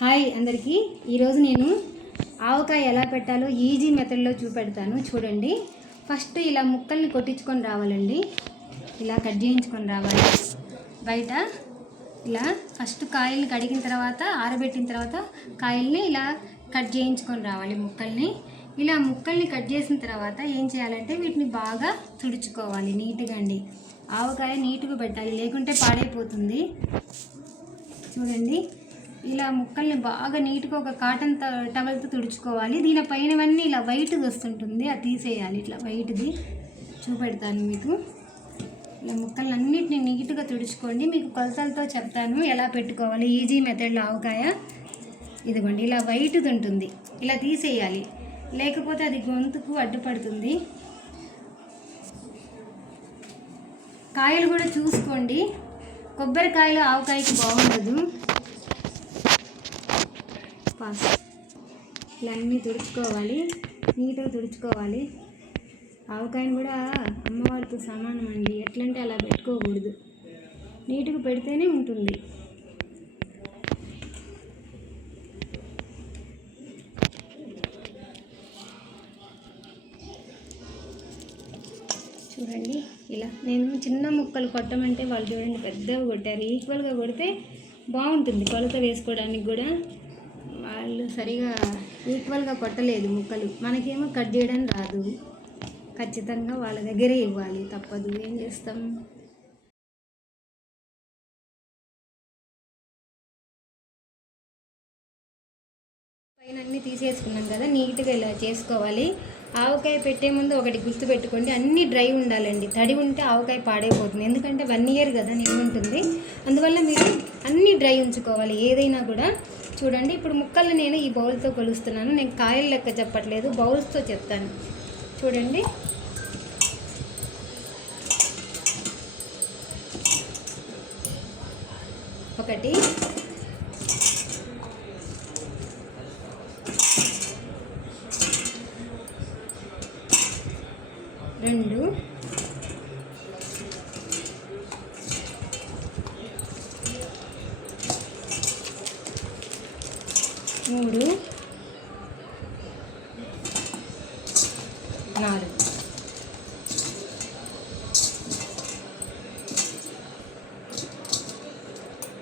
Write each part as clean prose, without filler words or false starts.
Hi అందరికీ. ఈరోజు నేను ఆవకాయ ఎలా పెట్టాలో ఈజీ మెథడ్లో చూపెడతాను. చూడండి. ఫస్ట్ ఇలా ముక్కల్ని కొట్టించుకొని రావాలండి. ఇలా కట్ చేయించుకొని రావాలి. బయట ఇలా ఫస్ట్ కాయల్ని కడిగిన తర్వాత ఆరబెట్టిన తర్వాత కాయల్ని ఇలా కట్ చేయించుకొని రావాలి. ఇలా ముక్కల్ని కట్ చేసిన తర్వాత ఏం చేయాలంటే వీటిని బాగా తుడుచుకోవాలి నీట్గా అండి. ఆవకాయ నీట్గా పెట్టాలి, లేకుంటే పాడైపోతుంది. చూడండి, ఇలా ముక్కల్ని బాగా నీట్గా ఒక కాటన్ టవల్తో తుడుచుకోవాలి. దీనిపైనవన్నీ ఇలా వైట్గా వస్తుంటుంది, అది తీసేయాలి. ఇట్లా వైట్ది చూపెడతాను మీకు. ఇలా ముక్కలన్నిటిని నీట్గా తుడుచుకోండి. మీకు కొలతలతో చెప్తాను ఎలా పెట్టుకోవాలి ఈజీ మెథడ్లో ఆవకాయ. ఇదిగోండి, ఇలా వైట్ది ఉంటుంది, ఇలా తీసేయాలి, లేకపోతే అది గొంతుకు అడ్డుపడుతుంది. కాయలు కూడా చూసుకోండి, కొబ్బరికాయలు ఆవకాయకి బాగుండదు. ఇలా అన్నీ తుడుచుకోవాలి, నీట్గా తుడుచుకోవాలి. ఆవకాయను కూడా అమ్మవారితో సమానం అండి, ఎట్లంటే అలా పెట్టుకోకూడదు, నీట్గా పెడితేనే ఉంటుంది. చూడండి, ఇలా నేను చిన్న ముక్కలు కొట్టమంటే వాళ్ళు చూడండి పెద్దగా కొట్టారు. ఈక్వల్గా కొడితే బాగుంటుంది, కొలత వేసుకోవడానికి కూడా. వాళ్ళు సరిగా ఈక్వల్గా కొట్టలేదు ముక్కలు, మనకేమో కట్ చేయడం రాదు. ఖచ్చితంగా వాళ్ళ దగ్గరే ఇవ్వాలి, తప్పదు, ఏం చేస్తాం. పైన అన్నీ తీసేసుకున్నాం కదా, నీట్గా ఇలా చేసుకోవాలి. ఆవకాయ పెట్టే ముందు ఒకటి గుర్తుపెట్టుకోండి, అన్నీ డ్రై ఉండాలండి. తడి ఉంటే ఆవకాయ పాడైపోతుంది, ఎందుకంటే 1 year కదా నిల్వ ఉంటుంది. అందువల్ల మీరు అన్నీ డ్రై ఉంచుకోవాలి ఏదైనా కూడా. చూడండి, ఇప్పుడు ముక్కల్ని నేను ఈ బౌల్తో కొలుస్తున్నాను. నేను కాయల లెక్క చెప్పట్లేదు, బౌల్స్తో చెప్తాను. చూడండి, ఒకటి, రెండు, మూడు, నాలుగు.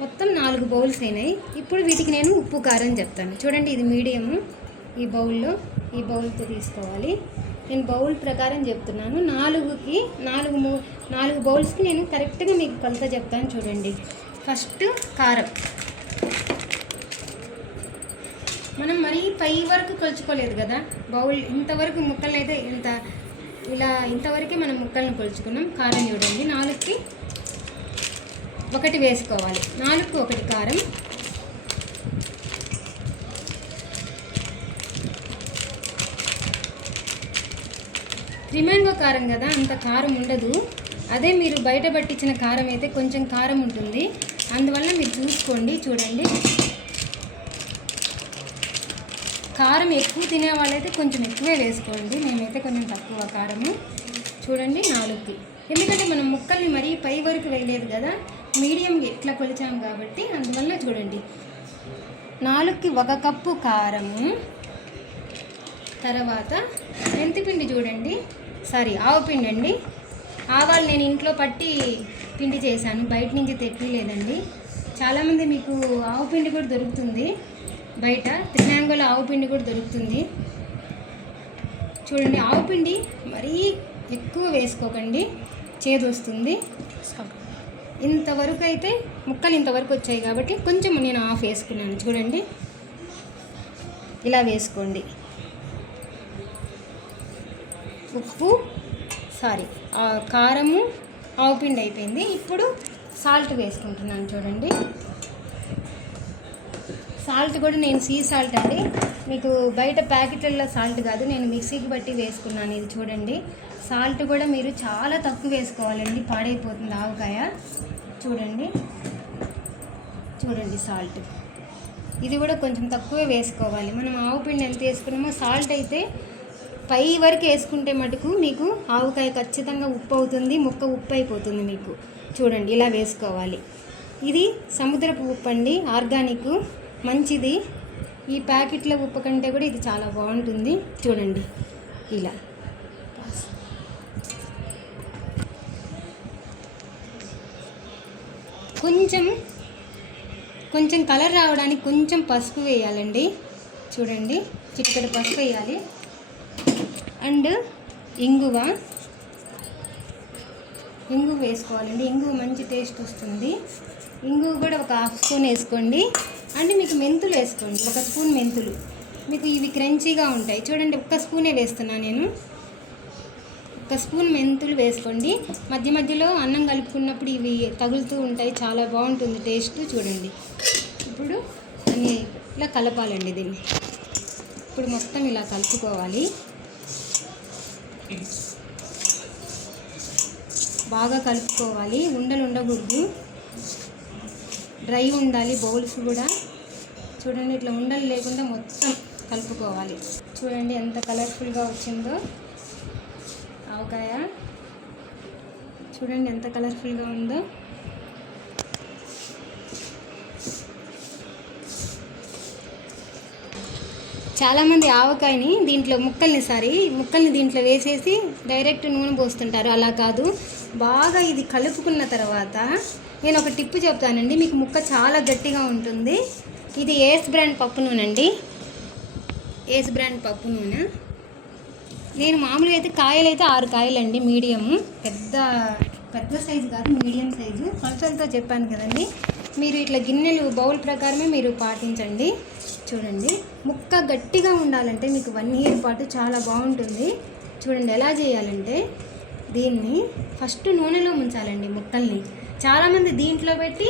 మొత్తం 4 బౌల్స్ అయినాయి. ఇప్పుడు వీటికి నేను ఉప్పు కారం చెప్తాను. చూడండి, ఇది మీడియము, ఈ బౌల్తో తీసుకోవాలి. నేను బౌల్ ప్రకారం చెప్తున్నాను. 4 బౌల్స్కి నేను కరెక్ట్గా మీకు కొలత చెప్తాను. చూడండి, ఫస్ట్ కారం. మనం మరీ పై వరకు కొలుచుకోలేదు కదా, బౌల్ ఇంతవరకు ముక్కలు అయితే ఇంతవరకే మనం ముక్కలను కొలుచుకున్నాం. కారం చూడండి, 4కి 1 వేసుకోవాలి. 4కి 1 కారం. రిమైంగో కారం కదా, అంత కారం ఉండదు. అదే మీరు బయట పట్టించిన కారం అయితే కొంచెం కారం ఉంటుంది, అందువల్ల మీరు చూసుకోండి. చూడండి, కారం ఎక్కువ తినే వాళ్ళైతే కొంచెం ఎక్కువే వేసుకోండి, మేమైతే కొంచెం తక్కువ కారము. చూడండి, 4కి, ఎందుకంటే మనం ముక్కల్ని మరీ పై వరకు వేయలేదు కదా, మీడియంగా ఎట్లా కొలిచాము కాబట్టి అందువల్ల. చూడండి, 4కి 1 కప్పు కారము. తర్వాత మెంతిపిండి చూడండి, ఆవపిండి అండి. ఆవాలు నేను ఇంట్లో పట్టి పిండి చేశాను, బయట నుంచి తెప్పిలేదండి. చాలామంది మీకు ఆవపిండి కూడా దొరుకుతుంది బయట, త్రినాంగోలో ఆవపిండి కూడా దొరుకుతుంది. చూడండి, ఆవపిండి మరీ ఎక్కువ వేసుకోకండి, చేదు వస్తుంది. ఇంతవరకు అయితే ముక్కలు ఇంతవరకు వచ్చాయి కాబట్టి కొంచెం నేను ఆఫ్ వేసుకున్నాను. చూడండి, ఇలా వేసుకోండి. కారము, ఆవపిండి అయిపోయింది. ఇప్పుడు సాల్ట్ వేసుకుంటున్నాను. చూడండి, సాల్ట్ కూడా నేను సీ సాల్ట్ అండి, మీకు బయట ప్యాకెట్లలో సాల్ట్ కాదు, నేను మిక్సీకి బట్టి వేసుకున్నాను. ఇది చూడండి, సాల్ట్ కూడా మీరు చాలా తక్కువ వేసుకోవాలండి, పాడైపోతుంది ఆవకాయ. చూడండి, సాల్ట్ ఇది కూడా కొంచెం తక్కువే వేసుకోవాలి. మనం ఆవపిండి ఎంత వేసుకున్నామో సాల్ట్ అయితే పై వరకు వేసుకుంటే మటుకు మీకు ఆవకాయ ఖచ్చితంగా ఉప్పు అవుతుంది, ముక్క ఉప్పు అయిపోతుంది మీకు. చూడండి, ఇలా వేసుకోవాలి. ఇది సముద్రపు ఉప్పు అండి, ఆర్గానిక్, మంచిది. ఈ ప్యాకెట్ల ఉప్పు కంటే కూడా ఇది చాలా బాగుంటుంది. చూడండి ఇలా కొంచెం కలర్ రావడానికి కొంచెం పసుపు వేయాలండి. చూడండి, చిటికెడు పసుపు వేయాలి. అండ్ ఇంగువ వేసుకోవాలండి. ఇంగువ మంచి టేస్ట్ వస్తుంది. ఇంగువ కూడా ఒక 1/2 స్పూన్ వేసుకోండి. అంటే మీకు మెంతులు వేసుకోండి, 1 స్పూన్ మెంతులు. మీకు ఇవి క్రంచీగా ఉంటాయి. చూడండి, 1 స్పూనే వేస్తున్నా నేను. 1 స్పూన్ మెంతులు వేసుకోండి. మధ్య మధ్యలో అన్నం కలుపుకున్నప్పుడు ఇవి తగులుతూ ఉంటాయి, చాలా బాగుంటుంది టేస్ట్. చూడండి, ఇప్పుడు అన్నీ ఇలా కలపాలండి. దీన్ని ఇప్పుడు మొత్తం ఇలా కలుపుకోవాలి. బాగా కలుపుకోవాలి, ఉండలు ఉండకూడదు, డ్రై ఉండాలి. బౌల్స్ కూడా చూడండి, ఇట్లా ఉండలు లేకుండా మొత్తం కలుపుకోవాలి. చూడండి ఎంత కలర్ఫుల్గా వచ్చిందో ఆవకాయ. చూడండి ఎంత కలర్ఫుల్గా ఉందో. చాలామంది ఆవకాయని దీంట్లో ముక్కల్ని దీంట్లో వేసేసి డైరెక్ట్ నూనె పోస్తుంటారు. అలా కాదు, బాగా ఇది కలుపుకున్న తర్వాత నేను ఒక టిప్పు చెప్తానండి. మీకు ముక్క చాలా గట్టిగా ఉంటుంది. ఇది ఏస్ బ్రాండ్ పప్పు నూనె అండి. ఏస్ బ్రాండ్ పప్పు నూనె. నేను మామూలుగా అయితే కాయలు అయితే 6 కాయలండి, మీడియము. పెద్ద సైజు కాదు, మీడియం సైజు. కొలతలతో చెప్పాను కదండి. మీరు ఇట్లా గిన్నెలు బౌల్ ప్రకారమే మీరు పాటించండి. చూడండి, ముక్క గట్టిగా ఉండాలంటే మీకు 1 ఇయర్ పాటు చాలా బాగుంటుంది. చూడండి ఎలా చేయాలంటే, దీన్ని ఫస్ట్ నూనెలో ముంచాలండి ముక్కల్ని. చాలామంది దీంట్లో పెట్టి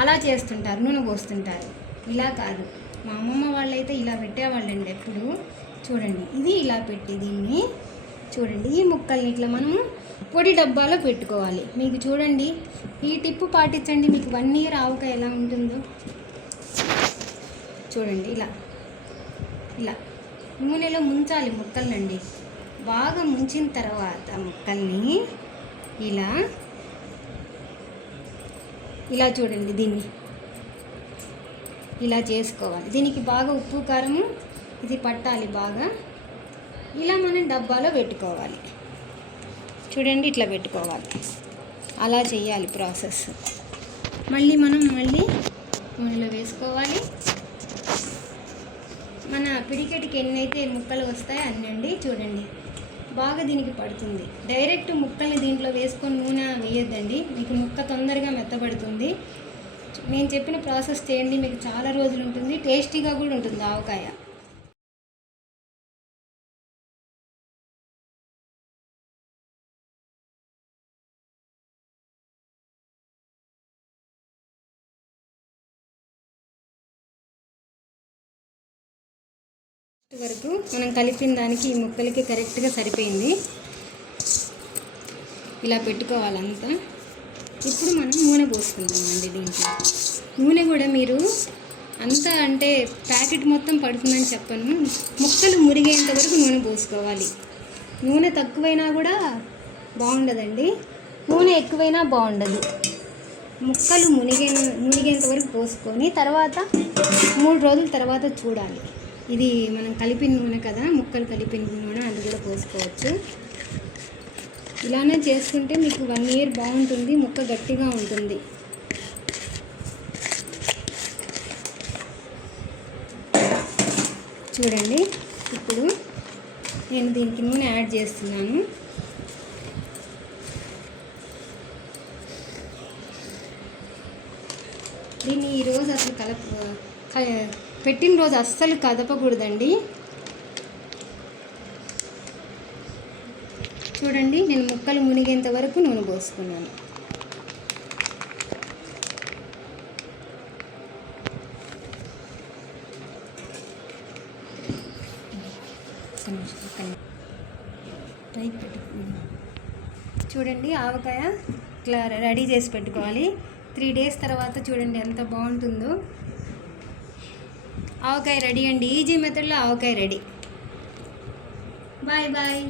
అలా చేస్తుంటారు, నూనె పోస్తుంటారు. ఇలా కాదు, మా అమ్మమ్మ వాళ్ళైతే ఇలా పెట్టేవాళ్ళండి ఎప్పుడు. చూడండి, ఇది ఇలా పెట్టి దీన్ని చూడండి, ఈ ముక్కల్ని ఇట్లా మనము పొడి డబ్బాలో పెట్టుకోవాలి. మీకు చూడండి, ఈ టిప్పు పాటించండి, మీకు 1 ఇయర్ ఆవకాయ ఎలా ఉంటుందో. చూడండి, ఇలా నూనెలో ముంచాలి ముక్కల్నండి. బాగా ముంచిన తర్వాత ముక్కల్ని ఇలా చూడండి, దీన్ని ఇలా చేసుకోవాలి. దీనికి బాగా ఉప్పు కారము ఇది పట్టాలి బాగా. ఇలా మనం డబ్బాలో పెట్టుకోవాలి. చూడండి, ఇట్లా పెట్టుకోవాలి. అలా చేయాలి ప్రాసెస్. మళ్ళీ నూనెలో వేసుకోవాలి. మన పిడికెటికి ఎన్నైతే ముక్కలు వస్తాయో అన్నండి. చూడండి, బాగా దీనికి పడుతుంది. డైరెక్ట్ ముక్కల్ని దీంట్లో వేసుకొని నూనె వేయొద్దండి, మీకు ముక్క తొందరగా మెత్తబడుతుంది. నేను చెప్పిన ప్రాసెస్ చేయండి, మీకు చాలా రోజులు ఉంటుంది, టేస్టీగా కూడా ఉంటుంది ఆవకాయ. వరకు మనం కలిపిన దానికి ఈ ముక్కలకి కరెక్ట్గా సరిపోయింది. ఇలా పెట్టుకోవాలంతా. ఇప్పుడు మనం నూనె పోసుకుంటామండి. దీంట్లో నూనె కూడా మీరు అంతా అంటే ప్యాకెట్ మొత్తం పడుతుందని చెప్పను, ముక్కలు మురిగేంత వరకు నూనె పోసుకోవాలి. నూనె తక్కువైనా కూడా బాగుండదండి, నూనె ఎక్కువైనా బాగుండదు. ముక్కలు మునిగేంత వరకు పోసుకొని తర్వాత 3 రోజుల తర్వాత చూడాలి. ఇది మనం కలిపిన నూనె కదా, ముక్కలు కలిపిన నూనె, అది కూడా పోసుకోవచ్చు. ఇలానే చేసుకుంటే మీకు 1 ఇయర్ బాగుంటుంది, ముక్క గట్టిగా ఉంటుంది. చూడండి, ఇప్పుడు నేను దీనికి నూనె యాడ్ చేస్తున్నాను. దీన్ని ఈరోజు అసలు పెట్టిన రోజు అస్సలు కదపకూడదండి. చూడండి, నేను ముక్కలు మునిగేంత వరకు నూనె పోసుకున్నాను. చూడండి, ఆవకాయ ఇట్లా రెడీ చేసి పెట్టుకోవాలి. 3 డేస్ తర్వాత చూడండి ఎంత బాగుంటుందో. ఆవకాయ రెడీ అండి. ఈజీ మెథడ్లో ఆవకాయ రెడీ. Bye bye.